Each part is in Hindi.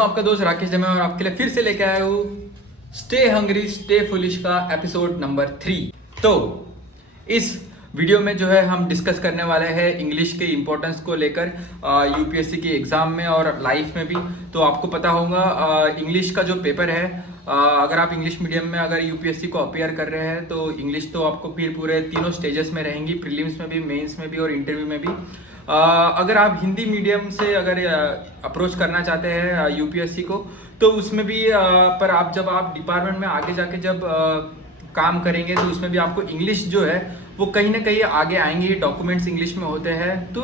हूं आपका दोस्त राकेश जमे और आपके लिए फिर से लेके आया हूँ स्टे हंग्री स्टे फुलिश का एपिसोड नंबर 3। तो इस वीडियो में जो है हम डिस्कस करने वाले हैं इंग्लिश के इम्पोर्टेंस को लेकर यूपीएससी की एग्ज़ाम में और लाइफ में भी। तो आपको पता होगा इंग्लिश का जो पेपर है, अगर आप इंग्लिश मीडियम में अगर यूपीएससी को अपेयर कर रहे हैं तो इंग्लिश तो आपको फिर पूरे तीनों स्टेजेस में रहेंगी, प्रीलिम्स में भी, मेंस में भी और इंटरव्यू में भी। अगर आप हिंदी मीडियम से अगर अप्रोच करना चाहते हैं यूपीएससी को तो उसमें भी पर आप जब आप डिपार्टमेंट में आगे जाके जब काम करेंगे तो उसमें भी आपको इंग्लिश जो है वो कहीं ना कहीं आगे आएंगे, डॉक्यूमेंट्स इंग्लिश में होते हैं। तो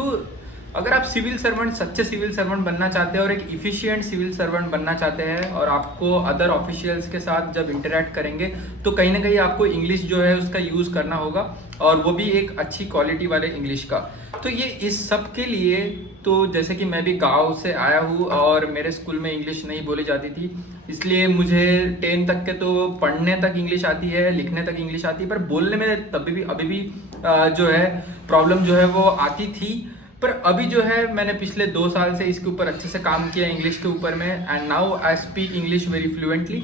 अगर आप सिविल सर्वेंट, सच्चे सिविल सर्वेंट बनना चाहते हैं और एक इफिशिएंट सिविल सर्वेंट बनना चाहते हैं और आपको अदर ऑफिशियल्स के साथ जब इंटरेक्ट करेंगे तो कहीं ना कहीं आपको इंग्लिश जो है उसका यूज़ करना होगा, और वो भी एक अच्छी क्वालिटी वाले इंग्लिश का। तो ये इस सब के लिए, तो जैसे कि मैं भी गांव से आया हूँ और मेरे स्कूल में इंग्लिश नहीं बोली जाती थी, इसलिए मुझे 10 तक के तो पढ़ने तक इंग्लिश आती है, लिखने तक इंग्लिश आती है, पर बोलने में तभी भी अभी भी जो है प्रॉब्लम जो है वो आती थी। पर अभी जो है मैंने पिछले 2 साल से इसके ऊपर अच्छे से काम किया इंग्लिश के ऊपर में, and now I speak English very fluently.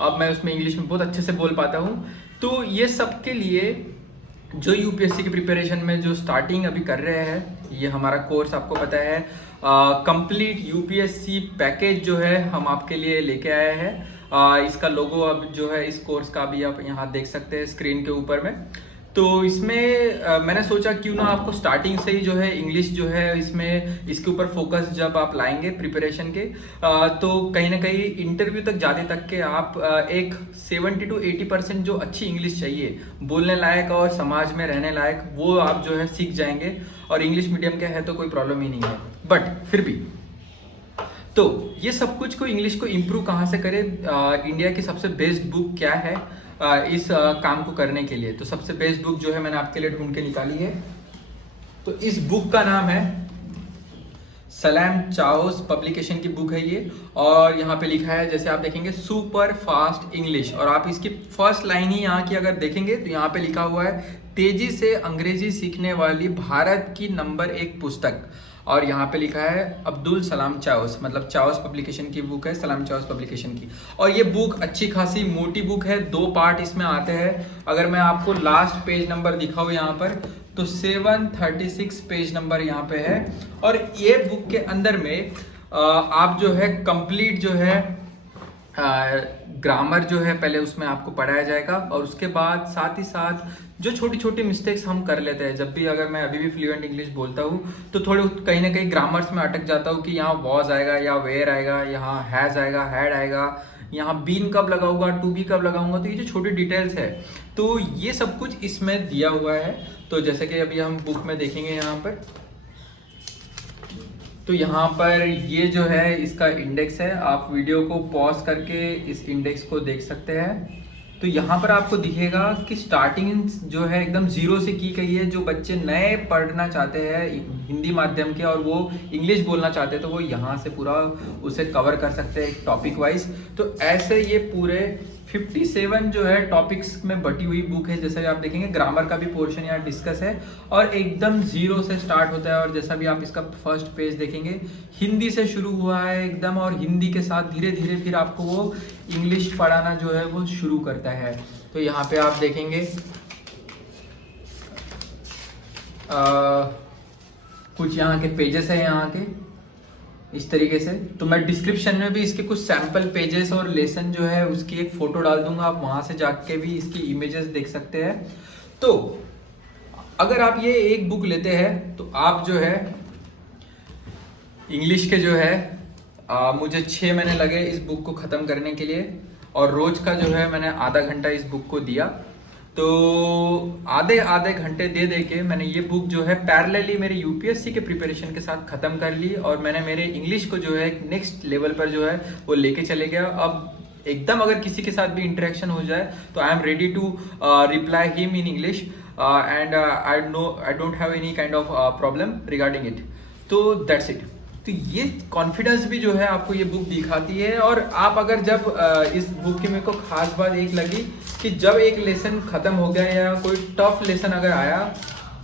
अब मैं उसमें इंग्लिश में बहुत अच्छे से बोल पाता हूँ। तो ये सब के लिए जो यूपीएससी की प्रिपरेशन में जो स्टार्टिंग अभी कर रहे हैं, ये हमारा कोर्स आपको पता है कंप्लीट यूपीएससी पैकेज जो है हम आपके लिए लेके आए हैं। इसका लोगो अब जो है इस कोर्स का भी आप यहाँ देख सकते हैं स्क्रीन के ऊपर में। तो इसमें मैंने सोचा क्यों ना आपको स्टार्टिंग से ही जो है इंग्लिश जो है इसमें इसके ऊपर फोकस जब आप लाएंगे प्रिपरेशन के तो कहीं ना कहीं इंटरव्यू तक जाते तक के आप एक 70 to 80% जो अच्छी इंग्लिश चाहिए बोलने लायक और समाज में रहने लायक, वो आप जो है सीख जाएंगे। और इंग्लिश मीडियम का है तो कोई प्रॉब्लम ही नहीं है, बट फिर भी तो ये सब कुछ को इंग्लिश को इम्प्रूव कहाँ से करें, इंडिया की सबसे बेस्ट बुक क्या है इस काम को करने के लिए। तो सबसे बेस्ट बुक जो है मैंने आपके लिए ढूंढ के निकाली है। तो इस बुक का नाम है सैम चाओस पब्लिकेशन की बुक है ये, और यहाँ पे लिखा है, जैसे आप देखेंगे, सुपर फास्ट इंग्लिश। और आप इसकी फर्स्ट लाइन ही यहाँ की अगर देखेंगे तो यहाँ पे लिखा हुआ है तेजी से अंग्रेजी सीखने वाली भारत की नंबर 1 पुस्तक। और यहाँ पे लिखा है अब्दुल सलाम चाओस, मतलब चाओस पब्लिकेशन की बुक है, सलाम चाओस पब्लिकेशन की। और ये बुक अच्छी खासी मोटी बुक है, 2 पार्ट इसमें आते हैं। अगर मैं आपको लास्ट पेज नंबर दिखाऊँ यहाँ पर तो 736 पेज नंबर यहाँ पे है। और ये बुक के अंदर में आप जो है कंप्लीट जो है ग्रामर जो है पहले उसमें आपको पढ़ाया जाएगा, और उसके बाद साथ ही साथ जो छोटी छोटी मिस्टेक्स हम कर लेते हैं जब भी, अगर मैं अभी भी फ्लुएंट इंग्लिश बोलता हूँ तो थोड़े कहीं ना कहीं ग्रामर्स में अटक जाता हूँ कि यहाँ वॉज आएगा या वेयर आएगा, यहाँ हैज़ आएगा, हैड आएगा, यहाँ बीन कब लगाऊंगा, टू बी कब लगाऊंगा। तो ये जो छोटी डिटेल्स है तो ये सब कुछ इसमें दिया हुआ है। तो जैसे कि अभी हम बुक में देखेंगे यहाँ पर, तो यहाँ पर ये जो है इसका इंडेक्स है, आप वीडियो को पॉज करके इस इंडेक्स को देख सकते हैं। तो यहाँ पर आपको दिखेगा कि स्टार्टिंग जो है एकदम जीरो से की गई है। जो बच्चे नए पढ़ना चाहते हैं हिंदी माध्यम के और वो इंग्लिश बोलना चाहते हैं तो वो यहाँ से पूरा उसे कवर कर सकते हैं टॉपिक वाइज। तो ऐसे ये पूरे 57 जो है टॉपिक्स में बटी हुई बुक है। जैसे आप देखेंगे ग्रामर का भी पोर्शन यहाँ डिस्कस है और एकदम जीरो से स्टार्ट होता है। और जैसा भी आप इसका फर्स्ट पेज देखेंगे हिंदी से शुरू हुआ है एकदम, और हिंदी के साथ धीरे धीरे फिर आपको वो इंग्लिश पढ़ाना जो है वो शुरू करता है। तो यहाँ पे आप देखेंगे कुछ यहाँ के पेजेस है यहाँ के इस तरीके से। तो मैं डिस्क्रिप्शन में भी इसके कुछ सैम्पल पेजेस और लेसन जो है उसकी एक फोटो डाल दूंगा, आप वहां से जाके भी इसकी इमेजेस देख सकते हैं। तो अगर आप ये एक बुक लेते हैं तो आप जो है इंग्लिश के जो है मुझे 6 महीने लगे इस बुक को ख़त्म करने के लिए, और रोज का जो है मैंने आधा घंटा इस बुक को दिया। तो आधे आधे घंटे दे दे के मैंने ये बुक जो है पैरेलली मेरे यूपीएससी के प्रिपरेशन के साथ ख़त्म कर ली, और मैंने मेरे इंग्लिश को जो है नेक्स्ट लेवल पर जो है वो लेके चले गया। अब एकदम अगर किसी के साथ भी इंटरेक्शन हो जाए तो I am ready to reply him in English and I don't have any kind of problem regarding it. तो दैट्स इट। तो ये कॉन्फिडेंस भी जो है आपको ये बुक दिखाती है। और आप अगर जब इस बुक की मेरे को खास बात एक लगी कि जब एक लेसन ख़त्म हो गया या कोई टफ लेसन अगर आया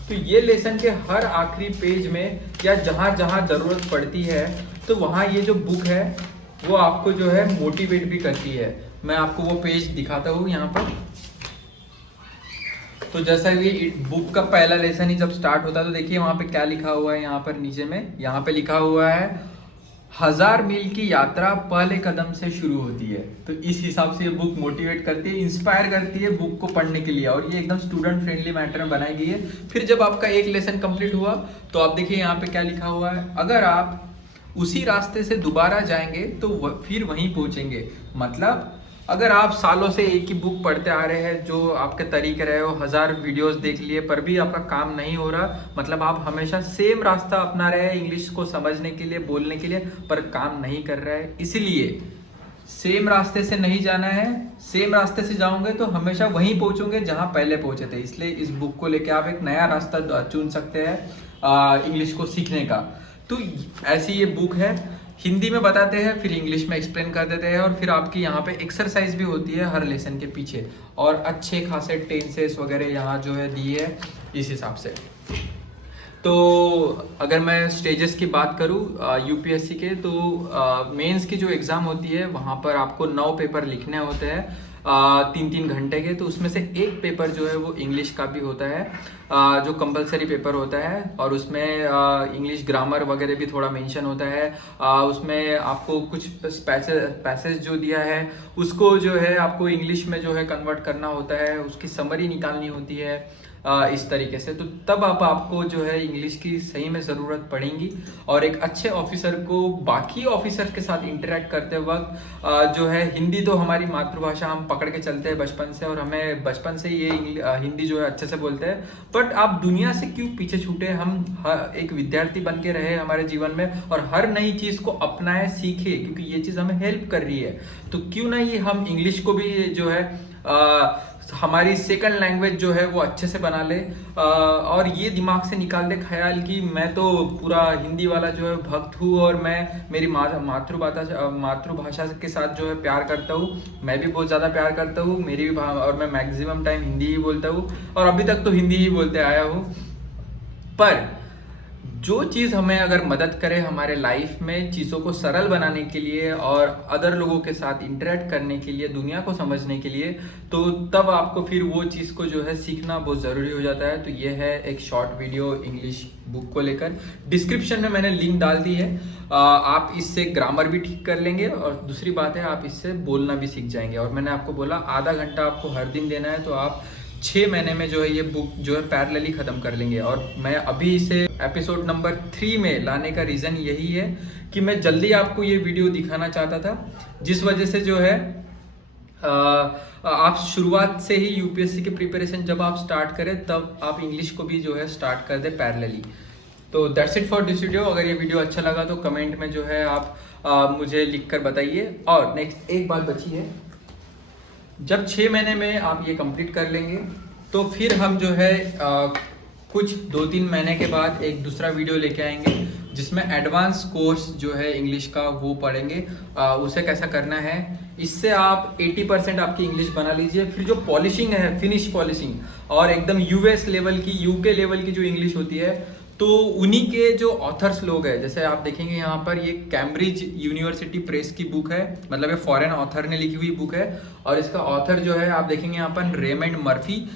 तो ये लेसन के हर आखिरी पेज में या जहाँ जहाँ ज़रूरत पड़ती है तो वहाँ ये जो बुक है वो आपको जो है मोटिवेट भी करती है। मैं आपको वो पेज दिखाता हूँ यहाँ पर। तो जैसा कि बुक का पहला लेसन ही जब स्टार्ट होता है तो देखिए वहाँ पे क्या लिखा हुआ है। यहाँ पर नीचे में यहाँ पे लिखा हुआ है 1000 मील की यात्रा पहले कदम से शुरू होती है। तो इस हिसाब से ये बुक मोटिवेट करती है, इंस्पायर करती है बुक को पढ़ने के लिए, और ये एकदम स्टूडेंट फ्रेंडली मैटर में बनाई गई है। फिर जब आपका एक लेसन कंप्लीट हुआ तो आप देखिए यहाँ पे क्या लिखा हुआ है, अगर आप उसी रास्ते से दोबारा जाएंगे तो फिर वहीं पहुंचेंगे। मतलब अगर आप सालों से एक ही बुक पढ़ते आ रहे हैं, जो आपके तरीके रहे हो, 1000 वीडियोस देख लिए पर भी आपका काम नहीं हो रहा, मतलब आप हमेशा सेम रास्ता अपना रहे हैं इंग्लिश को समझने के लिए, बोलने के लिए, पर काम नहीं कर रहा है। इसलिए सेम रास्ते से नहीं जाना है, सेम रास्ते से जाओगे तो हमेशा वहीं पहुंचोगे जहां पहले पहुंचे थे। इसलिए इस बुक को लेके आप एक नया रास्ता चुन सकते हैं इंग्लिश को सीखने का। तो ऐसी ये बुक है, हिंदी में बताते हैं, फिर इंग्लिश में एक्सप्लेन कर देते हैं, और फिर आपकी यहाँ पे एक्सरसाइज भी होती है हर लेसन के पीछे, और अच्छे खासे टेंसेस वगैरह यहाँ जो है दिए है इस हिसाब से। तो अगर मैं स्टेजेस की बात करूँ यूपीएससी के, तो मेंस की जो एग्ज़ाम होती है वहाँ पर आपको 9 पेपर लिखने होते हैं 3-3 घंटे के। तो उसमें से एक पेपर जो है वो इंग्लिश का भी होता है, जो कंपलसरी पेपर होता है, और उसमें इंग्लिश ग्रामर वगैरह भी थोड़ा मेंशन होता है। उसमें आपको कुछ पैसेज जो दिया है उसको जो है आपको इंग्लिश में जो है कन्वर्ट करना होता है, उसकी समरी निकालनी होती है इस तरीके से। तो तब आपको जो है इंग्लिश की सही में ज़रूरत पड़ेगी, और एक अच्छे ऑफिसर को बाकी ऑफिसर के साथ इंटरेक्ट करते वक्त जो है, हिंदी तो हमारी मातृभाषा, हम पकड़ के चलते हैं बचपन से, और हमें बचपन से ये हिंदी जो है अच्छे से बोलते हैं। बट आप दुनिया से क्यों पीछे छूटे, हम एक विद्यार्थी बन के रहे हमारे जीवन में, और हर नई चीज़ को अपनाए, सीखे, क्योंकि ये चीज़ हमें हेल्प कर रही है। तो क्यों ना ये हम इंग्लिश को भी जो है हमारी सेकंड लैंग्वेज जो है वो अच्छे से बना ले, और ये दिमाग से निकाल दे ख्याल कि मैं तो पूरा हिंदी वाला जो है भक्त हूँ, और मैं मेरी मातृभाषा के साथ जो है प्यार करता हूँ। मैं भी बहुत ज़्यादा प्यार करता हूँ, मेरी भी और मैं मैक्सिमम टाइम हिंदी ही बोलता हूँ, और अभी तक तो हिंदी ही बोलते आया हूँ। पर जो चीज़ हमें अगर मदद करे हमारे लाइफ में चीज़ों को सरल बनाने के लिए, और अदर लोगों के साथ इंटरेक्ट करने के लिए, दुनिया को समझने के लिए, तो तब आपको फिर वो चीज़ को जो है सीखना बहुत ज़रूरी हो जाता है। तो ये है एक शॉर्ट वीडियो इंग्लिश बुक को लेकर। डिस्क्रिप्शन में मैंने लिंक डाल दी है, आप इससे ग्रामर भी ठीक कर लेंगे, और दूसरी बात है आप इससे बोलना भी सीख जाएंगे। और मैंने आपको बोला आधा घंटा आपको हर दिन देना है, तो आप 6 महीने में जो है ये बुक जो है पैरेलली ख़त्म कर लेंगे। और मैं अभी इसे एपिसोड नंबर 3 में लाने का रीज़न यही है कि मैं जल्दी आपको ये वीडियो दिखाना चाहता था, जिस वजह से जो है आप शुरुआत से ही यूपीएससी की प्रिपरेशन जब आप स्टार्ट करें तब आप इंग्लिश को भी जो है स्टार्ट कर दें पैरेलली। तो that's it for this video. अगर ये वीडियो अच्छा लगा तो कमेंट में जो है आप मुझे लिख कर बताइए। और नेक्स्ट एक बात बची है, जब 6 महीने में आप ये कंप्लीट कर लेंगे तो फिर हम जो है कुछ 2-3 महीने के बाद एक दूसरा वीडियो लेके आएंगे जिसमें एडवांस कोर्स जो है इंग्लिश का वो पढ़ेंगे, उसे कैसा करना है। इससे आप 80% आपकी इंग्लिश बना लीजिए। फिर जो पॉलिशिंग है, फिनिश पॉलिशिंग और एकदम यूएस लेवल की, यूके लेवल की जो इंग्लिश होती है, तो उन्हीं के जो ऑथर्स लोग हैं, जैसे आप देखेंगे यहाँ पर ये कैम्ब्रिज यूनिवर्सिटी प्रेस की बुक है, मतलब ये फॉरेन ऑथर ने लिखी हुई बुक है, और इसका ऑथर जो है आप देखेंगे यहाँ पर रेमंड मर्फी।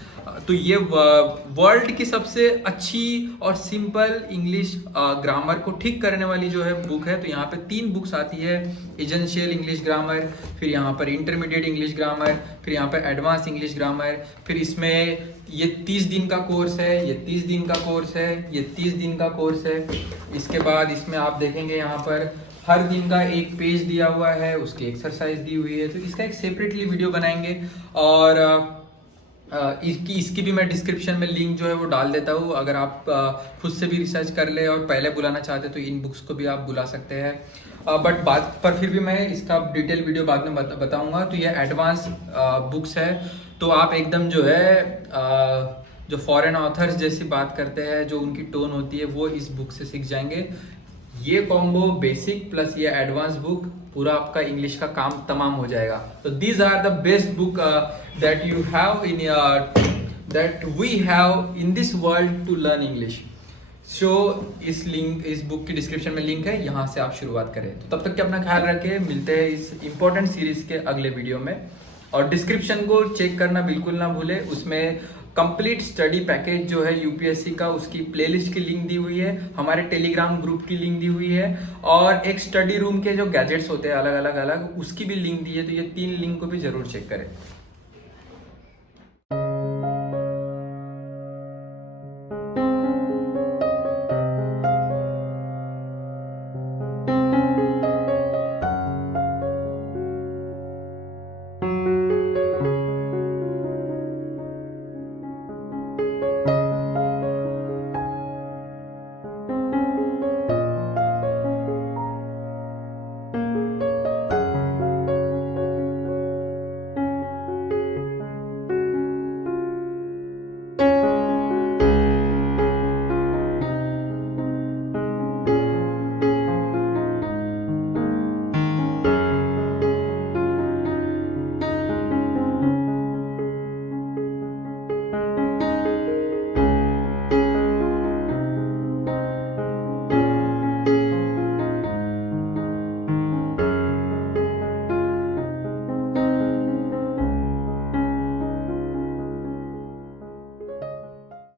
तो ये वर्ल्ड की सबसे अच्छी और सिंपल इंग्लिश ग्रामर को ठीक करने वाली जो है बुक है। तो यहाँ पे 3 बुक्स आती है, एसेंशियल इंग्लिश ग्रामर, फिर यहाँ पर इंटरमीडिएट इंग्लिश ग्रामर, फिर यहाँ पर एडवांस इंग्लिश ग्रामर। फिर इसमें ये 30 दिन का कोर्स है, ये 30 दिन का कोर्स है, ये 30 दिन का कोर्स है। इसके बाद इसमें आप देखेंगे यहाँ पर हर दिन का एक पेज दिया हुआ है, उसकी एक्सरसाइज दी हुई है। तो इसका एक सेपरेटली वीडियो बनाएंगे, और इसकी भी मैं डिस्क्रिप्शन में लिंक जो है वो डाल देता हूँ। अगर आप खुद से भी रिसर्च कर ले और पहले बुलाना चाहते तो इन बुक्स को भी आप बुला सकते हैं। बट बात पर फिर भी मैं इसका डिटेल वीडियो बाद में बताऊँगा। तो ये एडवांस बुक्स है, तो आप एकदम जो है जो फॉरेन ऑथर्स जैसी बात करते हैं, जो उनकी टोन होती है, वो इस बुक से सीख जाएंगे। ये कॉम्बो बेसिक प्लस ये एडवांस बुक, पूरा आपका इंग्लिश का काम तमाम हो जाएगा। तो these are the best book that you have in that we have in this world to learn English. सो इस बुक की डिस्क्रिप्शन में लिंक है, यहाँ से आप शुरुआत करें। तो तब तक के अपना ख्याल रखें, मिलते हैं इस इम्पोर्टेंट सीरीज के अगले वीडियो में। और डिस्क्रिप्शन को चेक करना बिल्कुल ना भूले, उसमें कंप्लीट स्टडी पैकेज जो है यूपीएससी का, उसकी प्लेलिस्ट की लिंक दी हुई है, हमारे टेलीग्राम ग्रुप की लिंक दी हुई है, और एक स्टडी रूम के जो गैजेट्स होते हैं अलग अलग उसकी भी लिंक दी है। तो ये 3 लिंक को भी जरूर चेक करें।